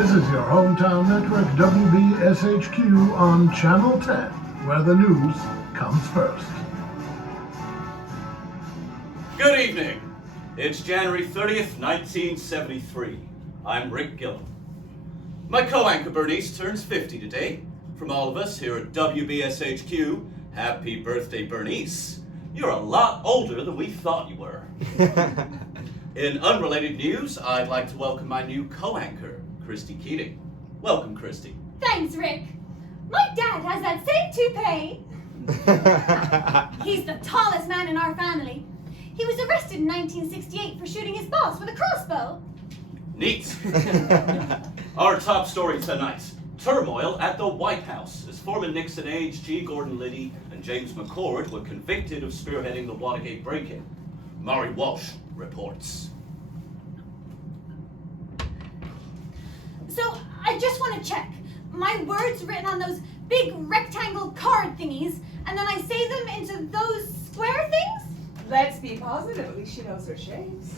This is your hometown network, WBSHQ, on Channel 10, where the news comes first. Good evening. It's January 30th, 1973. I'm Rick Gillum. My co-anchor Bernice turns 50 today. From all of us here at WBSHQ, happy birthday, Bernice. You're a lot older than we thought you were. In unrelated news, I'd like to welcome my new co-anchor, Christy Keating. Welcome, Christy. Thanks, Rick. My dad has that same toupee. He's the tallest man in our family. He was arrested in 1968 for shooting his boss with a crossbow. Neat. Our top story tonight. Turmoil at the White House as former Nixon aides G. Gordon Liddy and James McCord were convicted of spearheading the Watergate break-in. Maury Walsh reports. So, I just want to check. My words written on those big rectangle card thingies, and then I say them into those square things? Let's be positive, at least she knows her shapes.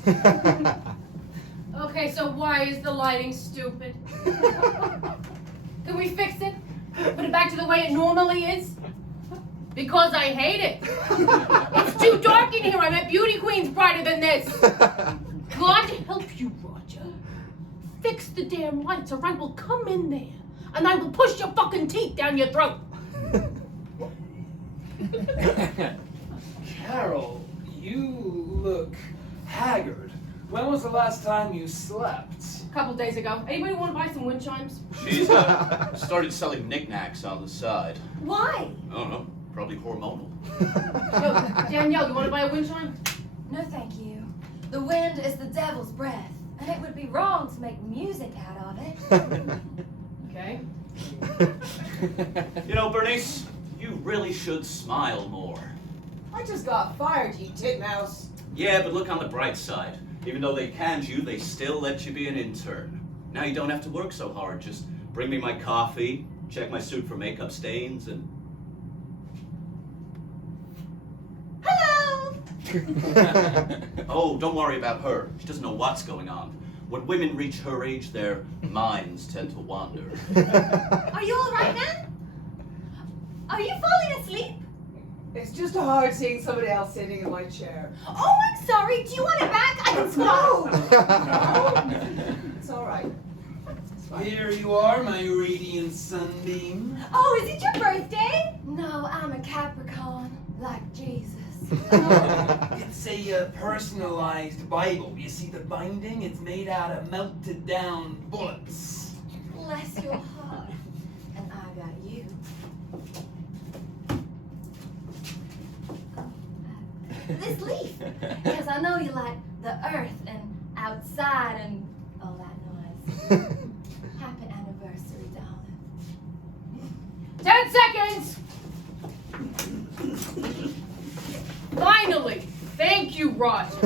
Okay, so why is the lighting stupid? Can we fix it? Put it back to the way it normally is? Because I hate it. It's too dark in here. I met beauty queens brighter than this. God help you, Roger. Fix the damn lights or I will come in there and I will push your fucking teeth down your throat. Carol, you look haggard. When was the last time you slept? A couple days ago. Anybody want to buy some wind chimes? She's started selling knickknacks on the side. Why? I don't know, probably hormonal. Yo, Danielle, you want to buy a wind chime? No, thank you. The wind is the devil's breath, and it would be wrong to make music out of it. Okay. You know, Bernice, you really should smile more. I just got fired, you titmouse. Yeah, but look on the bright side. Even though they canned you, they still let you be an intern. Now you don't have to work so hard. Just bring me my coffee, check my suit for makeup stains, and... Hello! Oh, don't worry about her. She doesn't know what's going on. When women reach her age, their minds tend to wander. Are you all right, man? Are you falling asleep? It's just hard seeing somebody else sitting in my chair. Oh, I'm sorry. Do you want it back? I can squat. No. It's all right. It's fine. Here you are, my radiant sunbeam. Oh, is it your birthday? No, I'm a Capricorn, like Jesus. It's a personalized Bible. You see the binding? It's made out of melted down bullets. Bless your heart. And I got you. This leaf, because I know you like the earth and outside and all that noise. Happy anniversary, darling. 10 seconds! Finally! Thank you, Roger.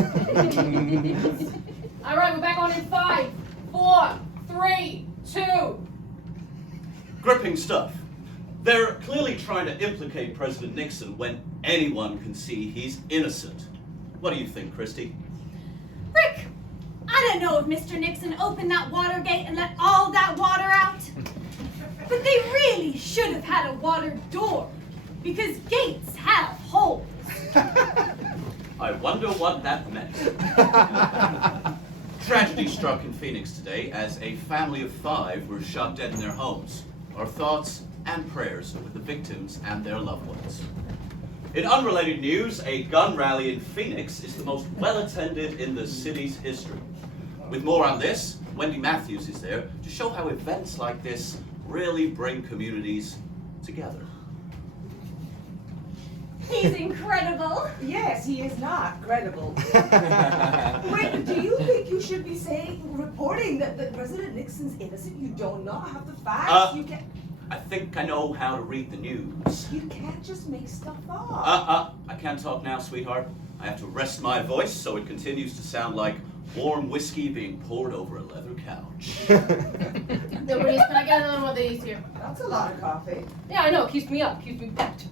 All right, we're back on in 5, 4, 3, 2. Gripping stuff. They're clearly trying to implicate President Nixon when anyone can see he's innocent. What do you think, Christy? Rick, I don't know if Mr. Nixon opened that water gate and let all that water out. But they really should have had a water door, because gates have holes. I wonder what that meant. Tragedy struck in Phoenix today as a family of 5 were shot dead in their homes. Our thoughts and prayers are with the victims and their loved ones. In unrelated news, a gun rally in Phoenix is the most well-attended in the city's history. With more on this, Wendy Matthews is there to show how events like this really bring communities together. He's incredible. Yes, he is not credible. Wait, do you think you should be reporting that President Nixon's innocent? You do not have the facts. You can't. I think I know how to read the news. You can't just make stuff up. I can't talk now, sweetheart. I have to rest my voice so it continues to sound like warm whiskey being poured over a leather couch. Bernice, can I get another one of these here? That's a lot of coffee. Yeah, I know. It keeps me up. Keeps me pepped.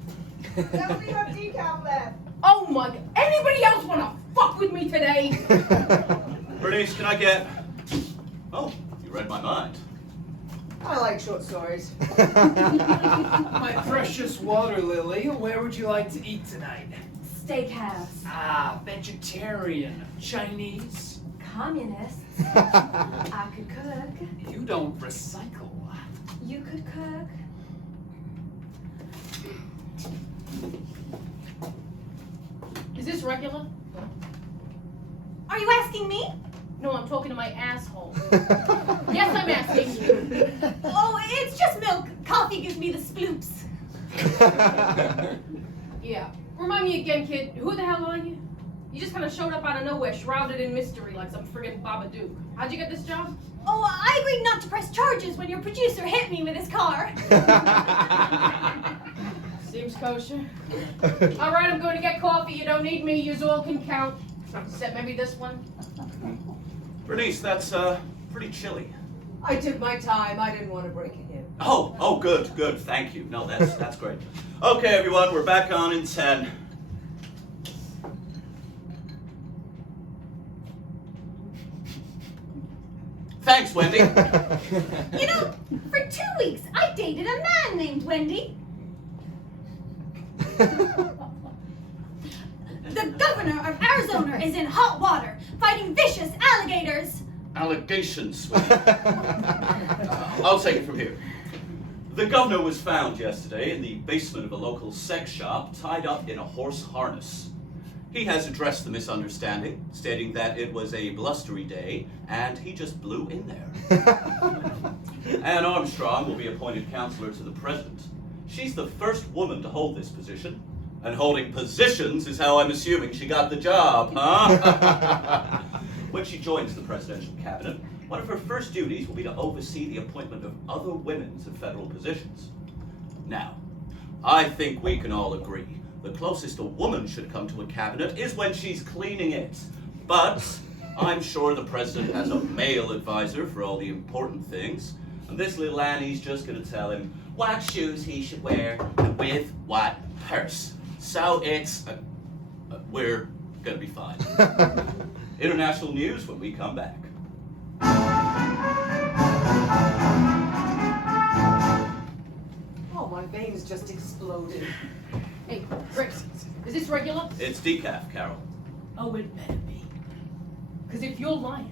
Now we have decaf left. Oh my God. Anybody else want to fuck with me today? Bernice, can I get... Oh, you read my mind. I like short stories. My precious water lily, where would you like to eat tonight? Steakhouse. Ah, vegetarian. Chinese? Communists. I could cook. You don't recycle. You could cook. Is this regular? Are you asking me? No, I'm talking to my asshole. Yes, I'm asking you. Oh, it's just milk. Coffee gives me the sploops. Yeah. Remind me again, kid, who the hell are you? You just kind of showed up out of nowhere, shrouded in mystery like some friggin' Babadook. How'd you get this job? Oh, I agreed not to press charges when your producer hit me with his car. Seems kosher. All right, I'm going to get coffee. You don't need me. Yous all can count. Except maybe this one. Bernice, that's pretty chilly. I took my time. I didn't want to break it in. Oh, good. Thank you. No, that's great. Okay, everyone, we're back on in 10. Thanks, Wendy. You know, for 2 weeks, I dated a man named Wendy. The governor of Arizona is in hot water, fighting vicious alligators. Allegations, sweetie. I'll take it from here. The governor was found yesterday in the basement of a local sex shop, tied up in a horse harness. He has addressed the misunderstanding, stating that it was a blustery day, and he just blew in there. Ann Armstrong will be appointed counselor to the president. She's the first woman to hold this position, and holding positions is how I'm assuming she got the job, huh? When she joins the presidential cabinet, one of her first duties will be to oversee the appointment of other women to federal positions. Now, I think we can all agree the closest a woman should come to a cabinet is when she's cleaning it. But I'm sure the president has a male advisor for all the important things, and this little Annie's just gonna tell him what shoes he should wear and with what purse. So it's, we're gonna be fine. International news when we come back. Oh, my veins just exploded. Hey, Rick, is this regular? It's decaf, Carol. Oh, it better be. Because if you're lying,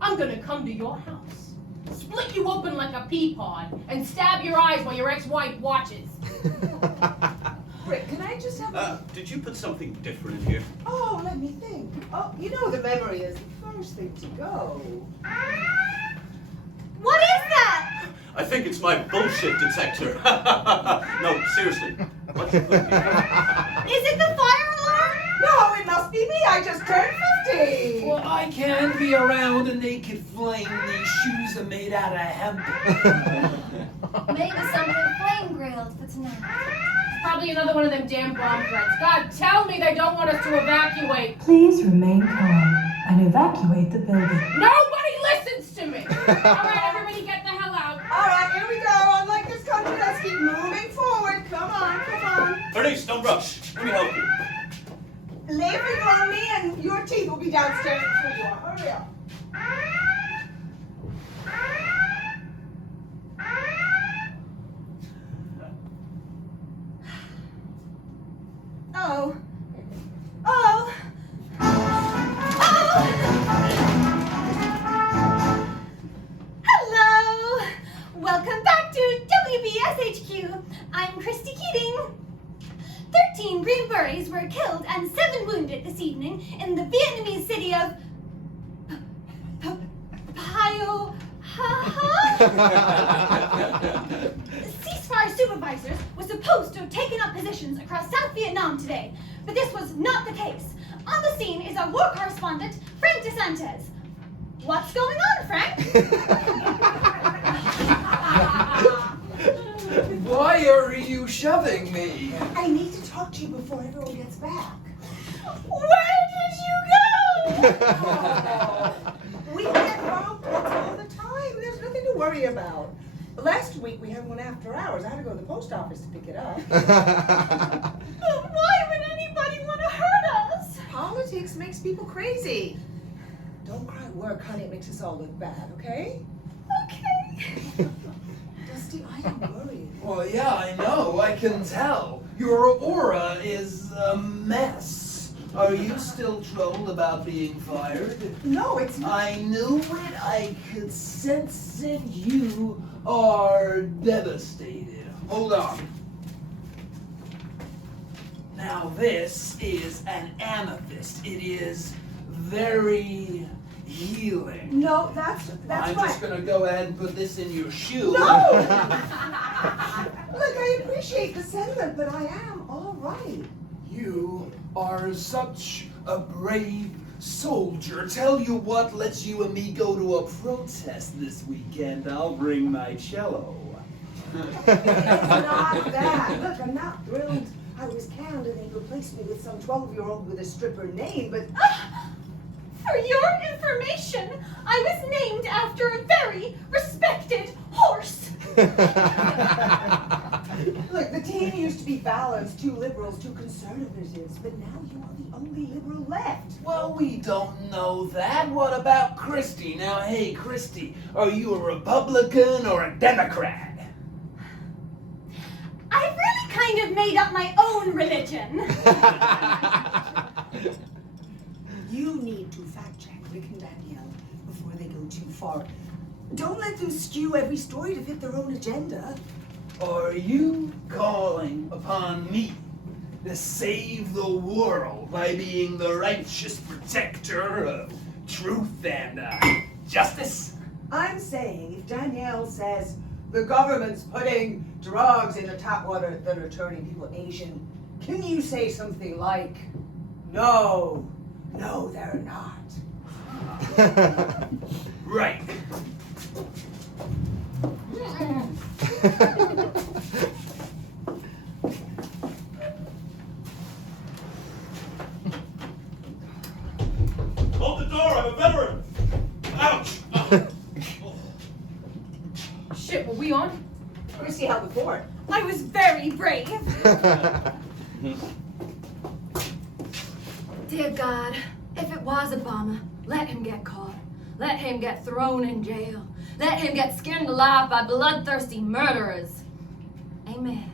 I'm gonna come to your house, split you open like a pea pod, and stab your eyes while your ex-wife watches. Rick, can I just have Did you put something different in here? Oh, let me think. Oh, you know the memory is the first thing to go. What is that? I think it's my bullshit detector. No, seriously. What you put in here? Is it the fire alarm? No, it must be me. I just turned 50. Well, I can't be around a naked flame. These shoes are made out of hemp. Maybe something flame grilled for tonight. Probably another one of them damn bomb threats. God, tell me they don't want us to evacuate. Please remain calm and evacuate the building. Nobody listens to me. All right, everybody get the hell out. All right, here we go. Unlike this country, let's keep moving forward. Come on. Bernice, don't rush. Let me help you. Lay a finger on me and your teeth will be downstairs before you are. Hurry up. Oh. Hello. Welcome back to WBSHQ. I'm Christy Keating. 13 Green Berets were killed and 7 wounded this evening in the Vietnamese city of Ceasefire supervisors were supposed to have taken up positions across South Vietnam today, but this was not the case. On the scene is our war correspondent, Frank DeSantis. What's going on, Frank? Why are you shoving me? I need to talk to you before everyone gets back. Where did you go? We get robbed all the time. There's nothing to worry about. Last week we had one after hours. I had to go to the post office to pick it up. Why would anybody want to hurt us? Politics makes people crazy. Don't cry work, honey. It makes us all look bad, okay? Okay. Christy, I am worried. Well, yeah, I know. I can tell. Your aura is a mess. Are you still troubled about being fired? No, it's not. I knew it. I could sense it. You are devastated. Hold on. Now this is an amethyst. It is very healing. No, that's I'm right. just gonna go ahead and put this in your shoe. No! Look, I appreciate the sentiment, but I am all right. You are such a brave soldier. Tell you what, let's you and me go to a protest this weekend. I'll bring my cello. It's not that. Look, I'm not thrilled. I was canned and they replaced me with some 12-year-old with a stripper name, but... For your information, I was named after a very respected horse. Look, the team used to be balanced, 2 liberals, 2 conservatives, but now you are the only liberal left. Well, we don't know that. What about Christy? Now, hey, Christy, are you a Republican or a Democrat? I've really kind of made up my own religion. You need to fact-check Rick and Danielle before they go too far. Don't let them skew every story to fit their own agenda. Are you calling upon me to save the world by being the righteous protector of truth and justice? I'm saying if Danielle says the government's putting drugs in the tap water that are turning people Asian, can you say something like, no, they're not? Right. Hold the door, I'm a veteran! Ouch! Shit, were we on? Christy held the fort. I was very brave. Dear God, if it was Obama, let him get caught. Let him get thrown in jail. Let him get skinned alive by bloodthirsty murderers. Amen.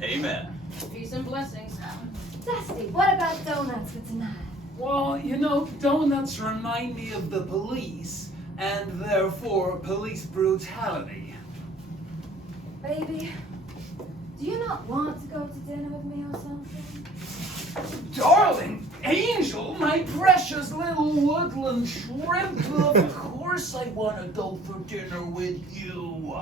Amen. Peace and blessings. Dusty, what about donuts for tonight? Well, you know, donuts remind me of the police, and therefore police brutality. Baby, do you not want to go to dinner with me or something? Darling, angel, my precious little woodland shrimp, of course I want to go for dinner with you.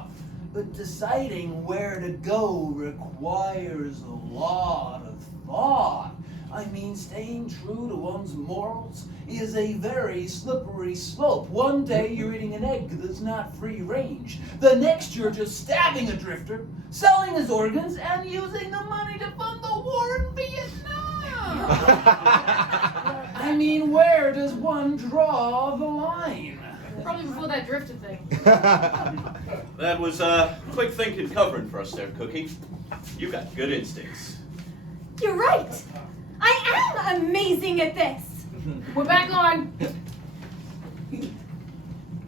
But deciding where to go requires a lot of thought. I mean, staying true to one's morals is a very slippery slope. One day you're eating an egg that's not free range. The next you're just stabbing a drifter, selling his organs, and using the money to fund the war in Vietnam. I mean, where does one draw the line? Probably before that drifter thing. That was quick thinking covering for us there, Cookie. You got good instincts. You're right. I am amazing at this. We're back on.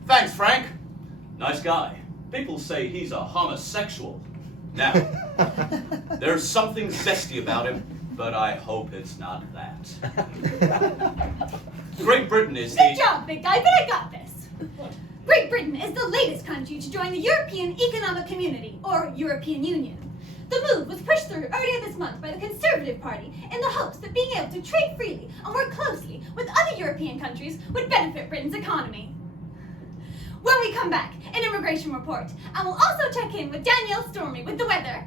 Thanks, Frank. Nice guy. People say he's a homosexual. Now, there's something zesty about him, but I hope it's not that. Great Britain is the... Good job, big guy, but I got this. Great Britain is the latest country to join the European Economic Community, or European Union. The move was pushed through earlier this month by the Conservative Party in the hopes that being able to trade freely and work closely with other European countries would benefit Britain's economy. When we come back, an immigration report, and we'll also check in with Danielle Stormy with the weather.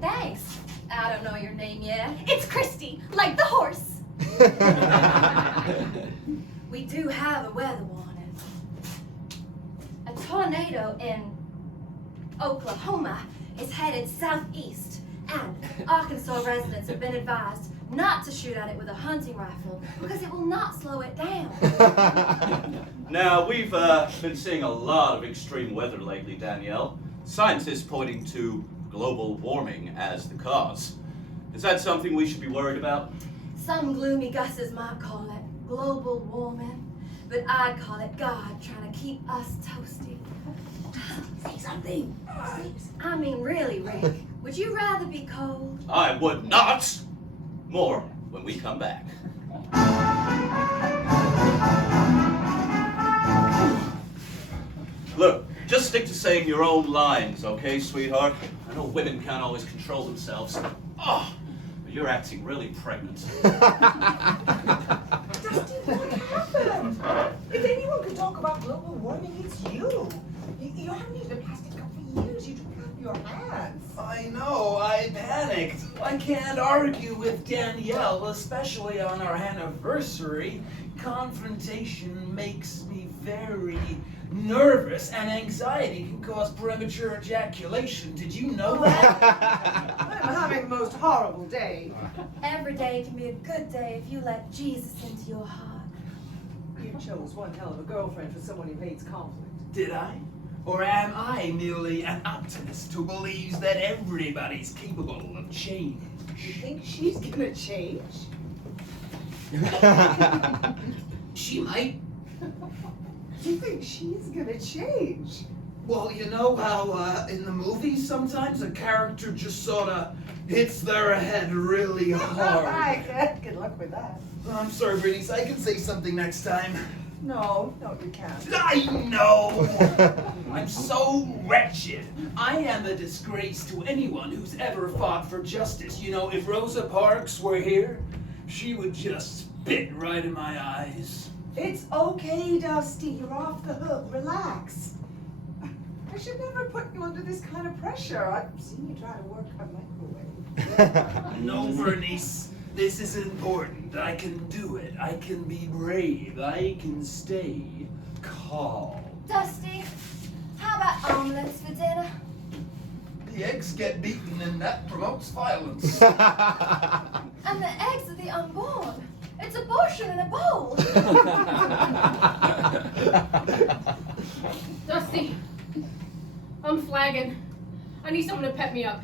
Thanks. I don't know your name yet. It's Christy, like the horse. We do have a weather warning. A tornado in Oklahoma is headed southeast, and Arkansas residents have been advised not to shoot at it with a hunting rifle because it will not slow it down. Now, we've been seeing a lot of extreme weather lately, Danielle. Scientists pointing to global warming as the cause. Is that something we should be worried about? Some gloomy gusses might call it global warming, but I'd call it God trying to keep us toasty. Say something. I mean, really, Rick, would you rather be cold? I would not. More when we come back. Look, just stick to saying your own lines, okay, sweetheart? I know women can't always control themselves. Oh, but you're acting really pregnant. Dusty, what happened? If anyone could talk about global warming, it's you. You haven't used a plastic cup for years. You took it out of your hands. I know, I panicked. I can't argue with Danielle, especially on our anniversary. Confrontation makes me very nervous, and anxiety can cause premature ejaculation. Did you know that? I'm having the most horrible day. Every day can be a good day if you let Jesus into your heart. You chose one hell of a girlfriend for someone who hates conflict. Did I? Or am I merely an optimist who believes that everybody's capable of change? You think she's gonna change? She might. You think she's gonna change? Well, you know how in the movies sometimes a character just sort of hits their head really hard. Good luck with that. I'm sorry, Bernice, I can say something next time. No, you can't. I know! I'm so wretched. I am a disgrace to anyone who's ever fought for justice. You know, if Rosa Parks were here, she would just spit right in my eyes. It's okay, Dusty. You're off the hook. Relax. I should never put you under this kind of pressure. I've seen you try to work a microwave. No, Bernice. This is important. I can do it. I can be brave. I can stay calm. Dusty, how about omelets for dinner? The eggs get beaten and that promotes violence. And the eggs of the unborn. It's abortion in a bowl. Dusty, I'm flagging. I need someone to pep me up.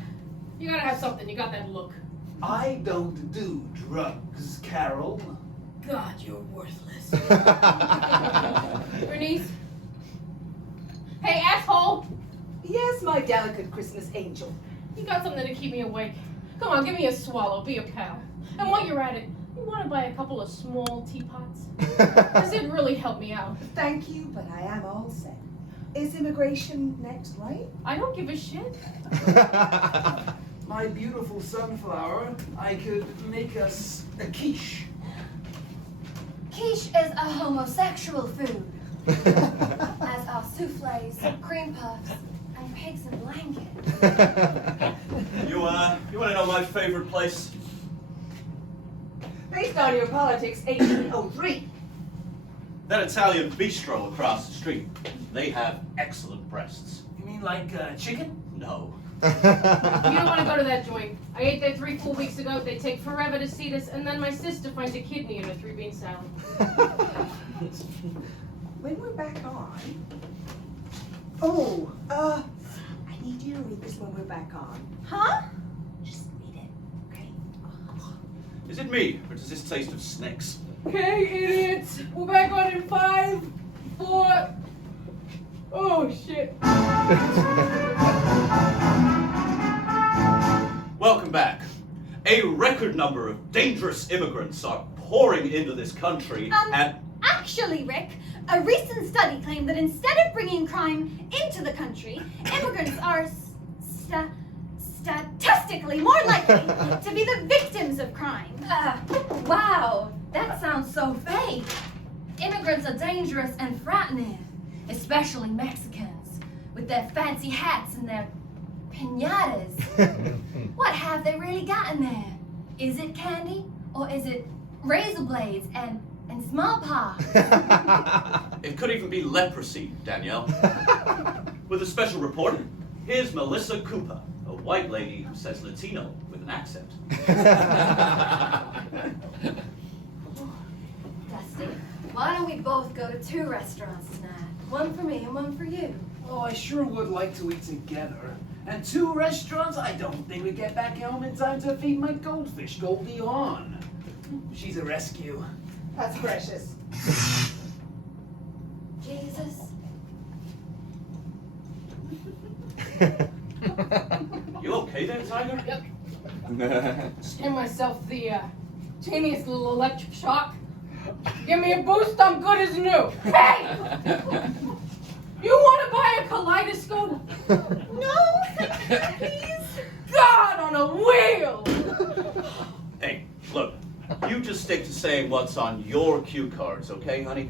You gotta have something. You got that look. I don't do drugs, Carol. God, you're worthless. Bernice? Hey, asshole! Yes, my delicate Christmas angel. You got something to keep me awake. Come on, give me a swallow. Be a pal. And while you're at it, you want to buy a couple of small teapots? This would really help me out. Thank you, but I am all set. Is immigration next, right? I don't give a shit. My beautiful sunflower, I could make us a quiche. Quiche is a homosexual food. As are souffles, cream puffs, and pigs in blankets. You want to know my favorite place? Based on your politics, 1803. That Italian bistro across the street. They have excellent breasts. You mean like chicken? No. You don't want to go to that joint. I ate there 3 full weeks ago. They take forever to seat us, and then my sister finds a kidney in a 3-bean salad. When we're back on. Oh, I need you to read this when we're back on. Huh? Just read it, okay? Is it me, or does this taste of snakes? Hey, idiots! We're back on in 5, 4. Oh, shit. Welcome back. A record number of dangerous immigrants are pouring into this country and... Actually, Rick, a recent study claimed that instead of bringing crime into the country, immigrants are statistically more likely to be the victims of crime. Wow, that sounds so fake. Immigrants are dangerous and frightening, especially Mexicans, with their fancy hats and their piñatas. What have they really got in there? Is it candy, or is it razor blades and smallpox? It could even be leprosy, Danielle. With a special report, here's Melissa Cooper, a white lady who says Latino with an accent. Dusty, why don't we both go to 2 restaurants tonight? One for me and one for you. Oh, I sure would like to eat together. And 2 restaurants? I don't think we get back home in time to feed my goldfish, Goldie Hawn. She's a rescue. That's precious. You okay there, Tiger? Yep. Just gave myself the tiniest little electric shock. Give me a boost, I'm good as new. Hey! You want to buy a kaleidoscope? No, thank you, please. God on a wheel! Hey, look, you just stick to saying what's on your cue cards, okay, honey?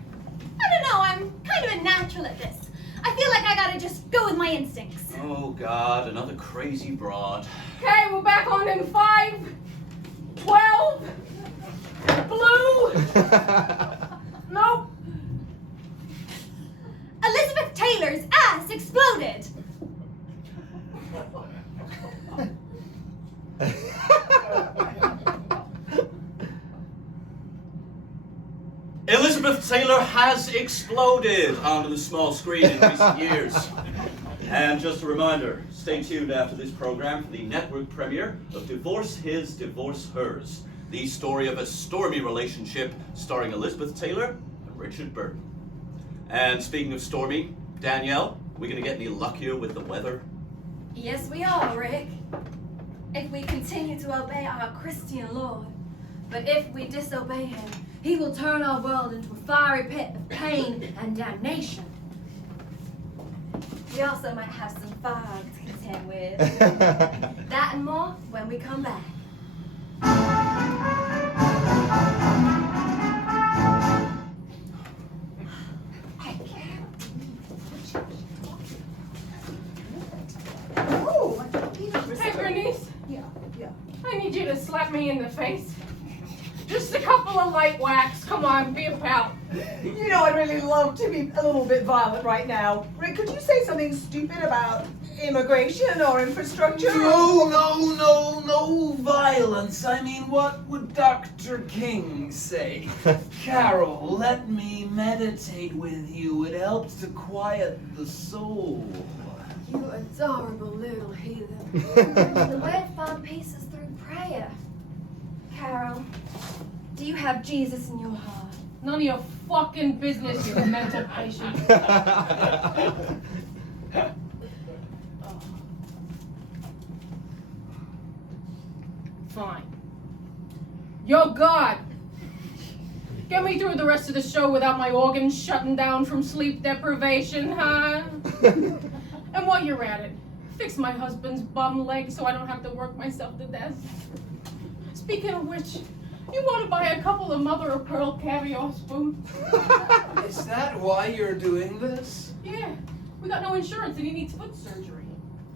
I don't know, I'm kind of a natural at this. I feel like I gotta just go with my instincts. Oh, God, another crazy broad. Okay, we're back on in 5, 12, blue. Nope. Elizabeth Taylor's ass exploded. Elizabeth Taylor has exploded onto the small screen in recent years. And just a reminder, stay tuned after this program for the network premiere of Divorce His, Divorce Hers, the story of a stormy relationship starring Elizabeth Taylor and Richard Burton. And speaking of stormy, Danielle, we gonna get any luckier with the weather? Yes, we are, Rick. If we continue to obey our Christian Lord. But if we disobey him, he will turn our world into a fiery pit of pain and damnation. We also might have some fog to contend with. That and more when we come back. Oh, Hey, Bernice, yeah. I need you to slap me in the face. Just a couple of light whacks. Come on, be a pal. You know, I'd really love to be a little bit violent right now. Rick, could you say something stupid about immigration or infrastructure? No violence. I mean, what would Dr. King say? Carol, let me meditate with you. It helps to quiet the soul. You adorable little heathen. The way to find peace is through prayer. Carol, do you have Jesus in your heart? None of your fucking business, you mental patient. Fine. Yo, God! Get me through the rest of the show without my organs shutting down from sleep deprivation, huh? And while you're at it, fix my husband's bum leg so I don't have to work myself to death. Speaking of which, you want to buy a couple of mother of pearl caviar spoons? Is that why you're doing this? Yeah, we got no insurance and he needs foot surgery.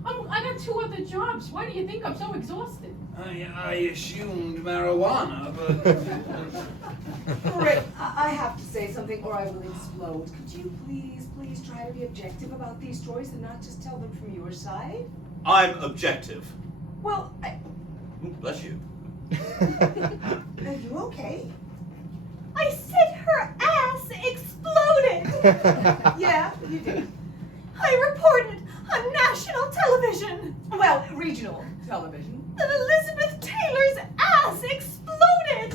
I got 2 other jobs. Why do you think I'm so exhausted? I assumed marijuana, but... Rick, I have to say something or I will explode. Could you please try to be objective about these stories and not just tell them from your side? I'm objective. Well, Ooh, bless you. are you okay? I said her ass exploded. Yeah, you did. I reported on national television Well, regional television. that Elizabeth Taylor's ass exploded.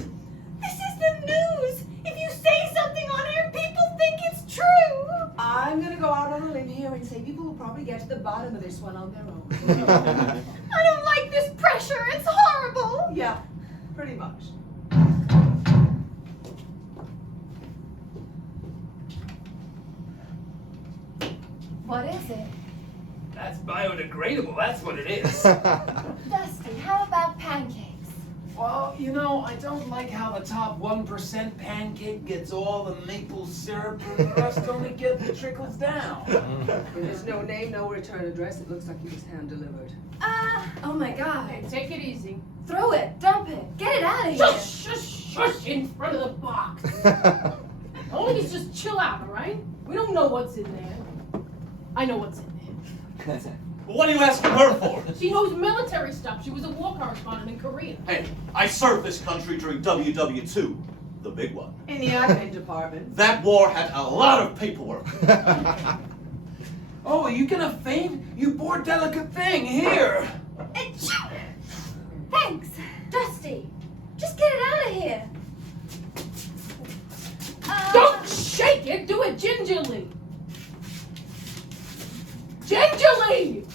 This is the news. If you say something on air, people think it's true. I'm gonna go out on a limb here and say people will probably get to the bottom of this one on their own. I don't like this pressure. It's horrible. Yeah, pretty much. What is it? That's biodegradable, that's what it is. Dusty, how about pancakes? Well, you know, I don't like how the top 1% pancake gets all the maple syrup and the rest only trickles down. If there's no name, no return address, it looks like it was hand-delivered. Oh my God. Hey, take it easy. Throw it, dump it, get it out of here. Shush in front of the box. Always just chill out, all right? We don't know what's in there. I know what's in there. What are you asking her for? She knows military stuff. She was a war correspondent in Korea. Hey, I served this country during WW2, the big one. In the admin department. That war had a lot of paperwork. Oh, are you gonna faint? You poor delicate thing, here! Thanks. Dusty, just get it out of here. Don't shake it. Do it gingerly. Gingerly!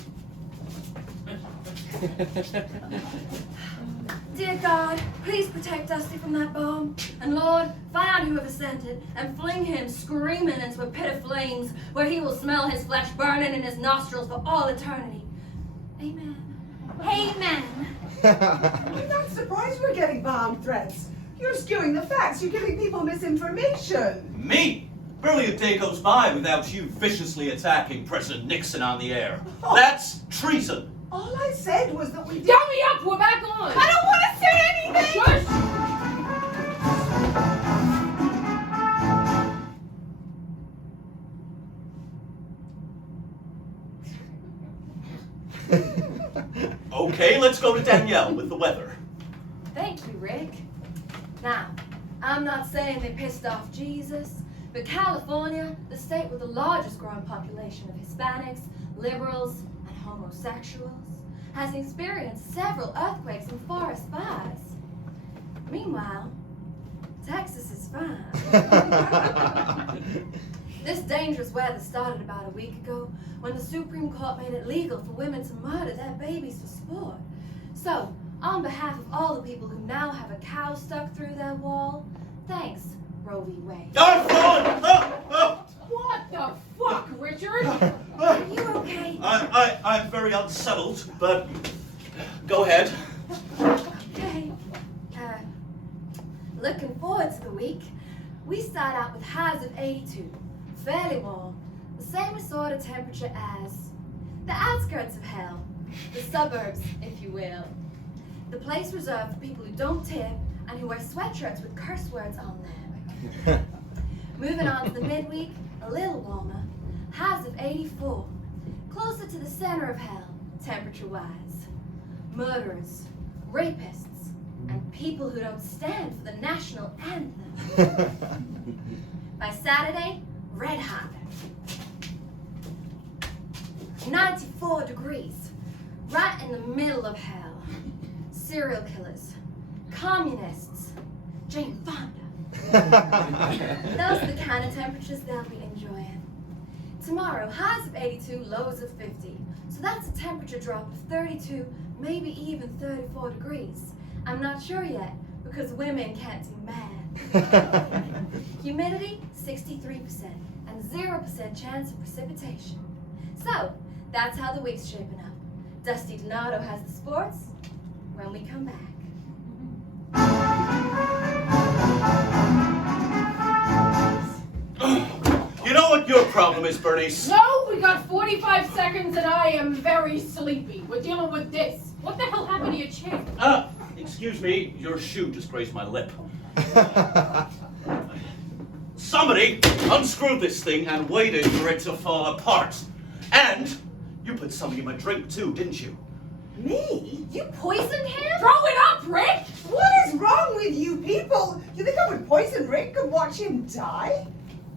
Dear God, please protect Dusty from that bomb. And Lord, find whoever sent it and fling him screaming into a pit of flames where he will smell his flesh burning in his nostrils for all eternity. Amen. Amen. I'm not surprised we're getting bomb threats. You're skewing the facts. You're giving people misinformation. Me? Barely a day goes by without you viciously attacking President Nixon on the air. That's treason. All I said was that we did. Dummy up, we're back on. I don't want to say anything! Shush. Okay, let's go to Danielle with the weather. Thank you, Rick. Now, I'm not saying they pissed off Jesus, but California, the state with the largest growing population of Hispanics, liberals, and homosexuals, has experienced several earthquakes and forest fires. Meanwhile, Texas is fine. This dangerous weather started about a week ago when the Supreme Court made it legal for women to murder their babies for sport. So, on behalf of all the people who now have a cow stuck through their wall, thanks, Roe v. Wade. What the fuck, Richard? Are you okay? I'm very unsettled, but go ahead. Okay. Looking forward to the week. We start out with highs of 82, fairly warm, the same assorted temperature as the outskirts of hell, the suburbs, if you will. The place reserved for people who don't tip and who wear sweatshirts with curse words on them. Moving on to the midweek, a little warmer, highs of 84, closer to the center of hell, temperature-wise. Murderers, rapists, and people who don't stand for the national anthem. By Saturday, red hot. 94 degrees, right in the middle of hell. Serial killers, communists, Jane Fonda. Those are the kind of temperatures they'll be enjoying. Tomorrow, highs of 82, lows of 50. So that's a temperature drop of 32, maybe even 34 degrees. I'm not sure yet, because women can't do math. Humidity, 63%, and 0% chance of precipitation. So, that's how the week's shaping up. Dusty Donato has the sports when we come back. You know what your problem is, Bernice? No, we got 45 seconds and I am very sleepy. We're dealing with this. What the hell happened to your chin? Excuse me, your shoe just grazed my lip. Somebody unscrewed this thing and waited for it to fall apart. And you put something in my drink too, didn't you? Me? You poisoned him? Throw it up, Rick! What is wrong with you people? You think I would poison Rick and watch him die?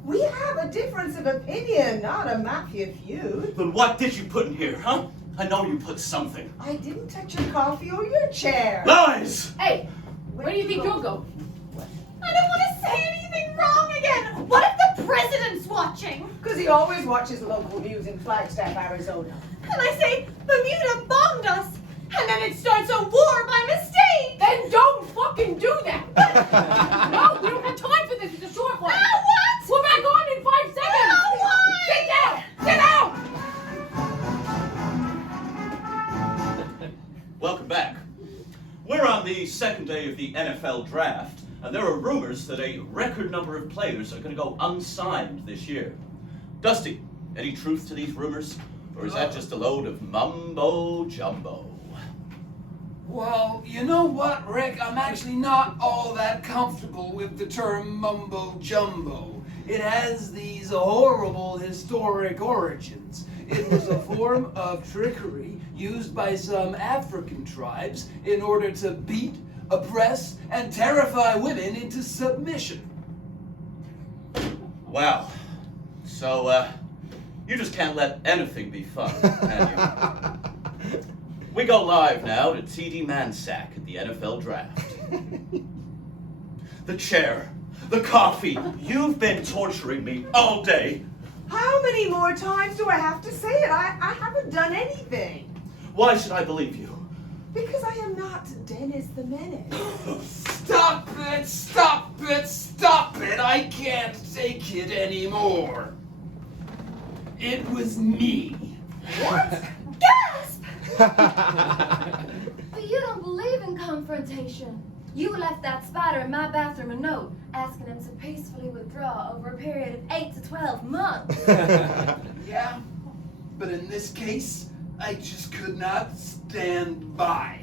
We have a difference of opinion, not a mafia feud. Then what did you put in here, huh? I know you put something. I didn't touch your coffee or your chair. Lies! Hey, where do you think you'll go? I don't want to say anything wrong again! What if the president's watching? Because he always watches local news in Flagstaff, Arizona. And I say, Bermuda bombed us, and then it starts a war by mistake! Then don't fucking do that! No, we don't have time for this. It's a short one. Now what? We're back on in 5 seconds! Now why? Sit down! Sit down! Welcome back. We're on the second day of the NFL draft, and there are rumors that a record number of players are going to go unsigned this year. Dusty, any truth to these rumors? Or is that just a load of mumbo-jumbo? Well, you know what, Rick? I'm actually not all that comfortable with the term mumbo-jumbo. It has these horrible historic origins. It was a form of trickery used by some African tribes in order to beat, oppress, and terrify women into submission. Wow. So, you just can't let anything be fun, can you? We go live now to Eden Vansittart at the NFL draft. The chair, the coffee, you've been torturing me all day. How many more times do I have to say it? I haven't done anything. Why should I believe you? Because I am not Dennis the Menace. Stop it! Stop it! Stop it! I can't take it anymore. It was me. Gasp! But you don't believe in confrontation. You left that spider in my bathroom a note asking him to peacefully withdraw over a period of 8 to 12 months. Yeah, but in this case, I just could not stand by.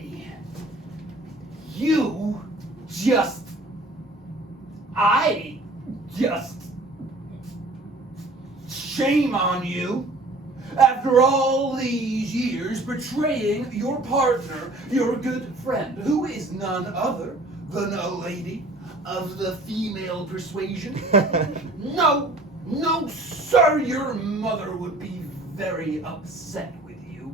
Shame on you. After all these years betraying your partner, your good friend, who is none other than a lady of the female persuasion. No, sir, your mother would be very upset with you.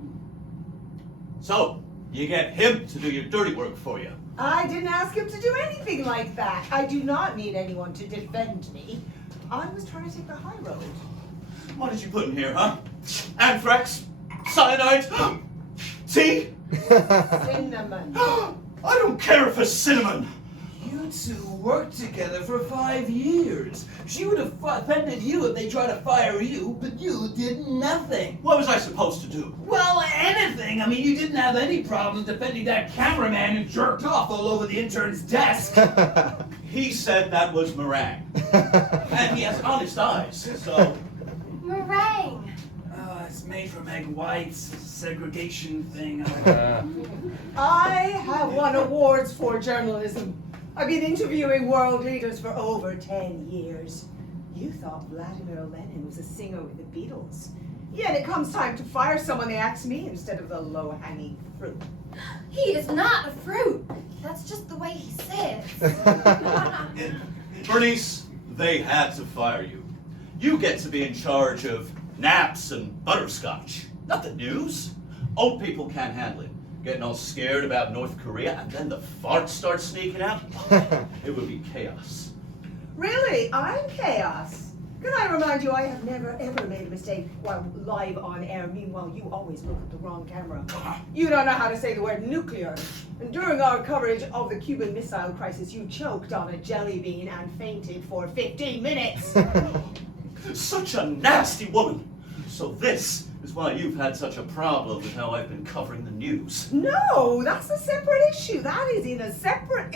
So, you get him to do your dirty work for you. I didn't ask him to do anything like that. I do not need anyone to defend me. I was trying to take the high road. What did you put in here, huh? Anthrax? Cyanide? Tea? Cinnamon. I don't care if it's cinnamon. You two worked together for 5 years. She would have offended you if they tried to fire you, but you did nothing. What was I supposed to do? Well, anything. I mean, you didn't have any problem defending that cameraman who jerked off all over the intern's desk. He said that was meringue. And he has honest eyes, so... Meringue. It's made from egg whites, segregation thing. I have won awards for journalism. I've been interviewing world leaders for over 10 years. You thought Vladimir Lenin was a singer with the Beatles. Yet it comes time to fire someone, they ask me instead of the low-hanging fruit. He is not a fruit. That's just the way he says. Bernice, they had to fire you. You get to be in charge of naps and butterscotch, not the news. Old people can't handle it. Getting all scared about North Korea and then the farts start sneaking out. It would be chaos. Really? I'm chaos. Can I remind you, I have never ever made a mistake while live on air. Meanwhile, you always look at the wrong camera. You don't know how to say the word nuclear. And during our coverage of the Cuban Missile Crisis, you choked on a jelly bean and fainted for 15 minutes. Such a nasty woman. So this is why you've had such a problem with how I've been covering the news. No, that's a separate issue. That is in a separate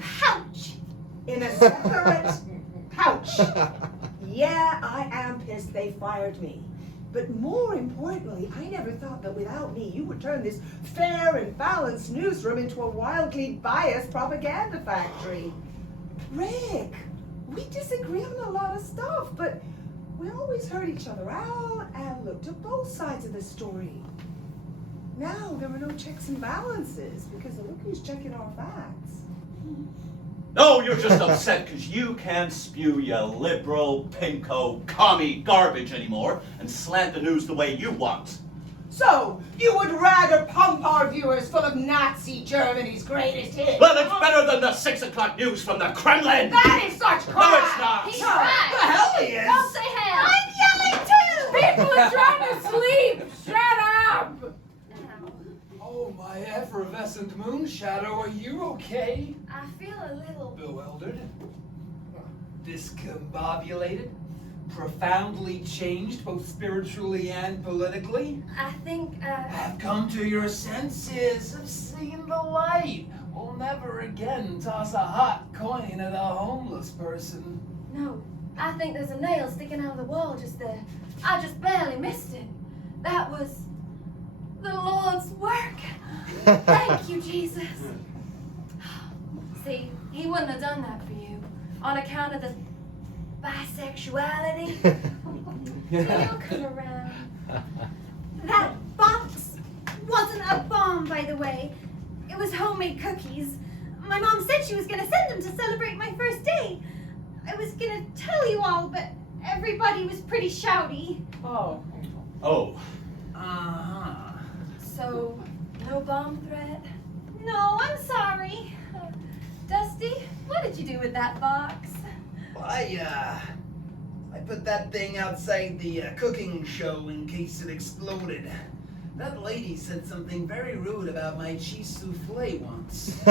pouch. In a separate pouch. Yeah, I am pissed they fired me. But more importantly, I never thought that without me, you would turn this fair and balanced newsroom into a wildly biased propaganda factory. Rick, we disagree on a lot of stuff, but we always heard each other out and looked at both sides of the story. Now there were no checks and balances because look who's checking our facts. No, you're just upset because you can't spew your liberal, pinko, commie garbage anymore and slant the news the way you want. So, you would rather pump our viewers full of Nazi Germany's greatest hits? Well, it's better than the 6 o'clock news from the Kremlin. That is such crap! No, it's not. He's What the right. hell he is? Don't say hell. I'm yelling too! People are trying to sleep. Shut up. Oh, my effervescent moon shadow, are you okay? I feel a little... Bewildered? Discombobulated? Profoundly changed, both spiritually and politically? I think, Have come to your senses, have seen the light. Will never again toss a hot coin at a homeless person. No, I think there's a nail sticking out of the wall just there. I just barely missed it. That was the Lord's work. Thank you, Jesus. See, he wouldn't have done that for you on account of the bisexuality. You'll come around. That box wasn't a bomb, by the way. It was homemade cookies. My mom said she was going to send them to celebrate my first day. I was going to tell you all, but everybody was pretty shouty. Oh. Oh. Uh-huh. So, no bomb threat? No, I'm sorry. Dusty, what did you do with that box? I put that thing outside the cooking show in case it exploded. That lady said something very rude about my cheese souffle once.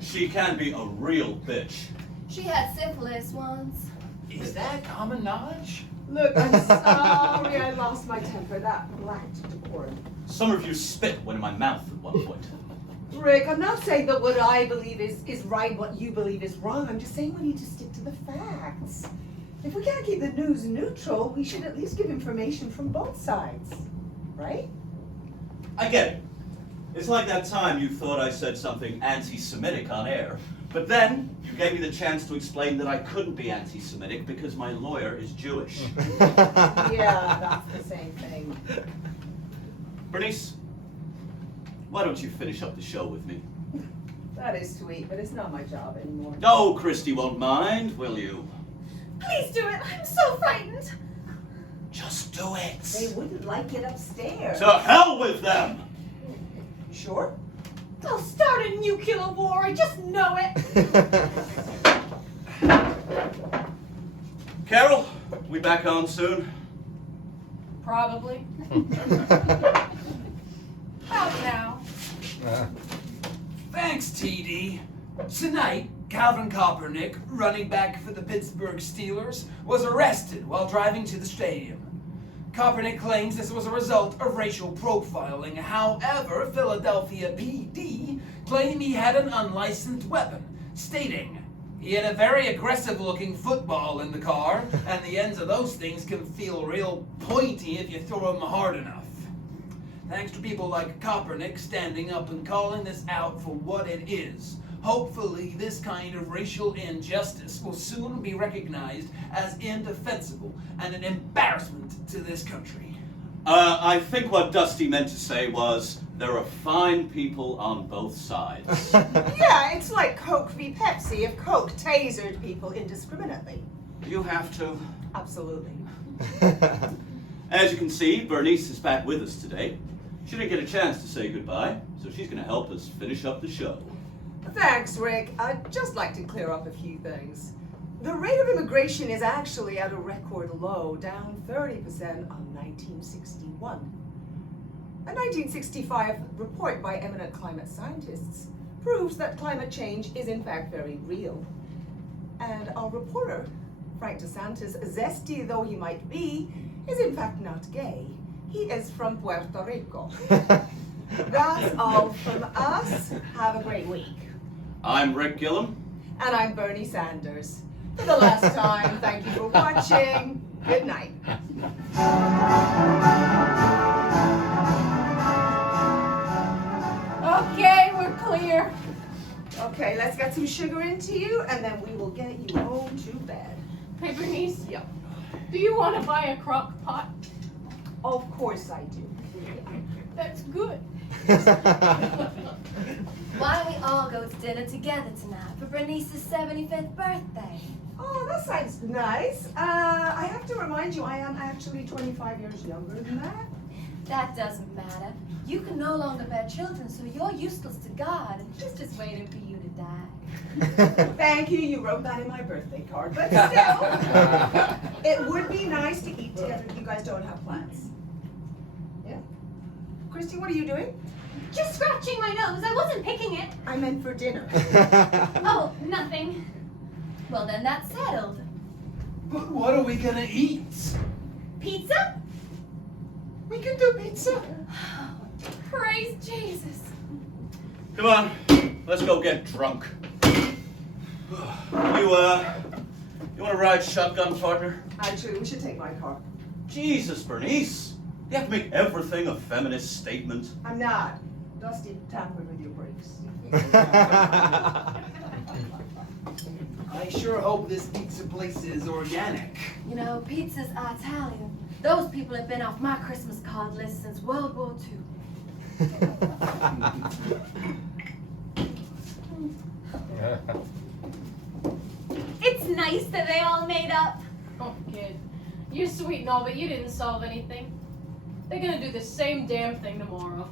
She can be a real bitch. She had syphilis once. Is that common knowledge? Look, I'm sorry I lost my temper. That lacked decorum. Some of you spit one in my mouth at one point. Rick, I'm not saying that what I believe is right, what you believe is wrong. I'm just saying we need to stick to the facts. If we can't keep the news neutral, we should at least give information from both sides. Right? I get it. It's like that time you thought I said something anti-Semitic on air, but then you gave me the chance to explain that I couldn't be anti-Semitic because my lawyer is Jewish. Yeah, that's the same thing. Bernice, why don't you finish up the show with me? That is sweet, but it's not my job anymore. Oh, Christy won't mind, will you? Please do it. I'm so frightened. Just do it. They wouldn't like it upstairs. To hell with them! Sure? They'll start a nuclear war. I just know it. Carol, we back on soon? Probably. Out now. Thanks, TD. Tonight, Calvin Kaepernick, running back for the Pittsburgh Steelers, was arrested while driving to the stadium. Kaepernick claims this was a result of racial profiling. However, Philadelphia PD claimed he had an unlicensed weapon, stating he had a very aggressive-looking football in the car, and the ends of those things can feel real pointy if you throw them hard enough. Thanks to people like Kaepernick standing up and calling this out for what it is. Hopefully, this kind of racial injustice will soon be recognized as indefensible and an embarrassment to this country. I think what Dusty meant to say was, there are fine people on both sides. Yeah, it's like Coke v. Pepsi if Coke tasered people indiscriminately. You have to. Absolutely. As you can see, Bernice is back with us today. She didn't get a chance to say goodbye, so she's going to help us finish up the show. Thanks, Rick. I'd just like to clear up a few things. The rate of immigration is actually at a record low, down 30% on 1961. A 1965 report by eminent climate scientists proves that climate change is in fact very real. And our reporter, Frank DeSantis, zesty though he might be, is in fact not gay. He is from Puerto Rico. That's all from us. Have a great week. I'm Rick Gillum. And I'm Bernie Sanders. For the last time, thank you for watching. Good night. Okay, we're clear. Okay, let's get some sugar into you, and then we will get you home to bed. Hey, Bernice, Yep. do you want to buy a crock pot? Of course I do. That's good. Why don't we all go to dinner together tonight for Bernice's 75th birthday? Oh, that sounds nice. I have to remind you, I am actually 25 years younger than that. That doesn't matter. You can no longer bear children, so you're useless to God, and He's just waiting for you to die. Thank you, you wrote that in my birthday card. But still, it would be nice to eat together if you guys don't have plans. Yeah? Christy, what are you doing? Just scratching my nose. I wasn't picking it. I meant for dinner. Oh, nothing. Well, then that's settled. But what are we gonna eat? Pizza? We can do pizza. Praise Jesus. Come on, let's go get drunk. You want to ride shotgun, partner? Actually, we should take my car. Jesus, Bernice. You have to make everything a feminist statement. I'm not. Dusty tampered with your brakes. I sure hope this pizza place is organic. You know, pizzas are Italian. Those people have been off my Christmas card list since World War II. It's nice that they all made up. Oh, kid, you're sweet and all, but you didn't solve anything. They're gonna do the same damn thing tomorrow.